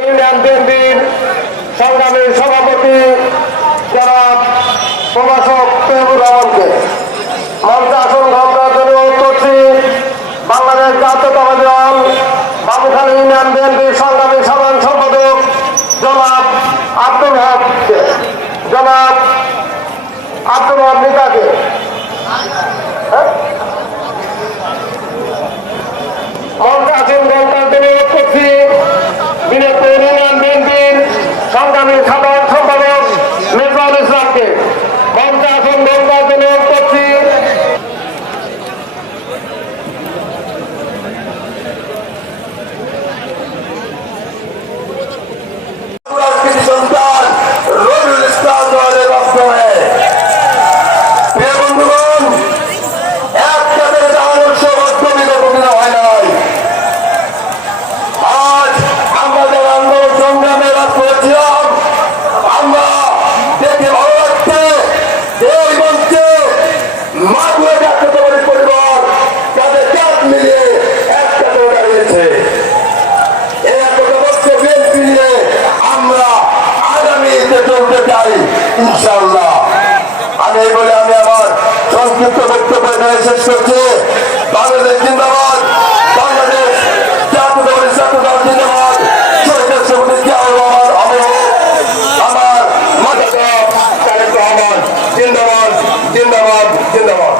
Union বিএনপির সংগ্রামী সভাপতি জনাব প্রভাষক তৈবুর রহমানকে মঞ্চে আসন ঘটনার জন্য বাংলাদেশ জাতীয়তাবাদী দল বাবুখালী ইউনিয়ন বিএনপির সাধারণ সম্পাদক জনাব আব্দুল জনাব আব্দুল আলমিন ইনশাআল্লাহ আমি এই বলে আমি আমার সংক্ষিপ্ত বক্তব্য নিয়ে শেষ করছি। বাংলাদেশ জিন্দাবাদ, বাংলাদেশ জাতীয় জাতীয় জিন্দাবাদ, শহীদের শহীদ জিয়া রহমান আমার মাতা তারেক রহমান, জিন্দাবাদ জিন্দাবাদ জিন্দাবাদ।